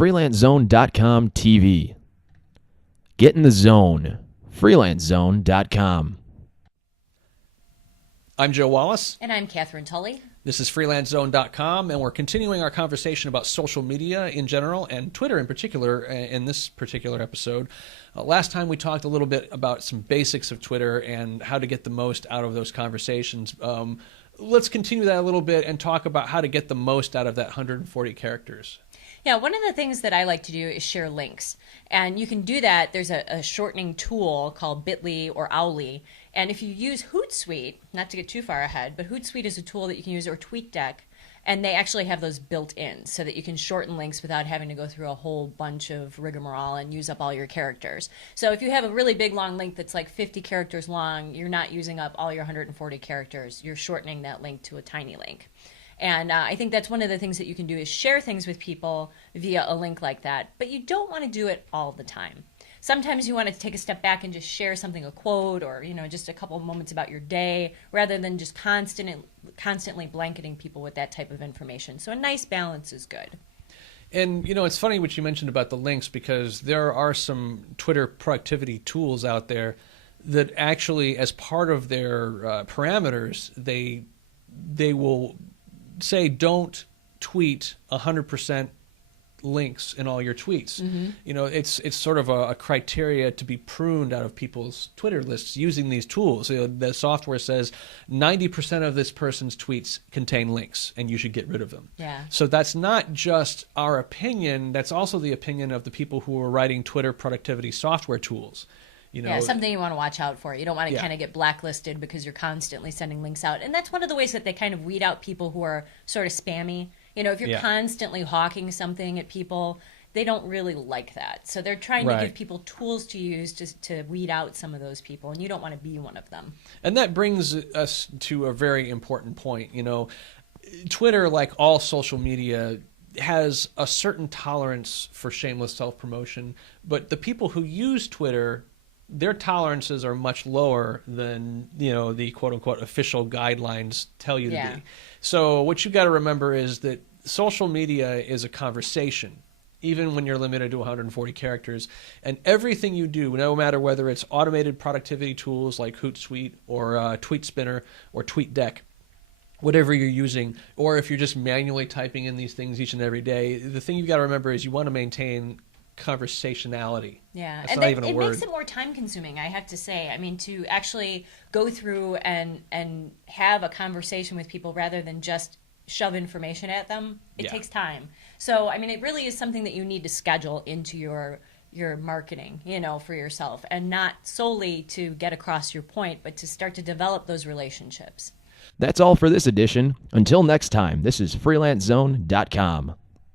FreelanceZone.com TV. Get in the zone. FreelanceZone.com. I'm Joe Wallace. And I'm Catherine Tully. This is FreelanceZone.com, and we're continuing our conversation about social media in general, and Twitter in particular, in this particular episode. Last time we talked a little bit about some basics of Twitter and how to get the most out of those conversations. Let's continue that a little bit and talk about how to get the most out of that 140 characters. Yeah, one of the things that I like to do is share links. And you can do that. There's a shortening tool called Bitly or Owly. And if you use Hootsuite, not to get too far ahead, but Hootsuite is a tool that you can use, or TweetDeck, and they actually have those built in so that you can shorten links without having to go through a whole bunch of rigmarole and use up all your characters. So if you have a really big long link that's like 50 characters long, you're not using up all your 140 characters. You're shortening that link to a tiny link. And I think that's one of the things that you can do is share things with people via a link like that. But you don't want to do it all the time. Sometimes you want to take a step back and just share something, a quote, or just a couple of moments about your day, rather than just constantly blanketing people with that type of information. So a nice balance is good. And, it's funny what you mentioned about the links, because there are some Twitter productivity tools out there that actually, as part of their parameters, they will say don't tweet 100% links in all your tweets. Mm-hmm. It's sort of a criteria to be pruned out of people's Twitter lists using these tools. The software says 90% of this person's tweets contain links, and you should get rid of them. Yeah. So that's not just our opinion, that's also the opinion of the people who are writing Twitter productivity software tools. Something you want to watch out for. You don't want to kind of get blacklisted because you're constantly sending links out. And that's one of the ways that they kind of weed out people who are sort of spammy. If you're constantly hawking something at people, they don't really like that. So they're trying to give people tools to use to weed out some of those people, and you don't want to be one of them. And that brings us to a very important point. Twitter, like all social media, has a certain tolerance for shameless self-promotion, but the people who use Twitter, their tolerances are much lower than the quote-unquote official guidelines tell you to be. So what you got to remember is that social media is a conversation, even when you're limited to 140 characters. And everything you do, no matter whether it's automated productivity tools like Hootsuite or TweetSpinner or TweetDeck, whatever you're using, or if you're just manually typing in these things each and every day, the thing you got to remember is you want to maintain conversationality. Yeah, That's and not even a it word. makes it more time consuming, I have to say. I mean, to actually go through and have a conversation with people rather than just shove information at them, it takes time. So, I mean, it really is something that you need to schedule into your marketing, for yourself, and not solely to get across your point, but to start to develop those relationships. That's all for this edition. Until next time, this is FreelanceZone.com.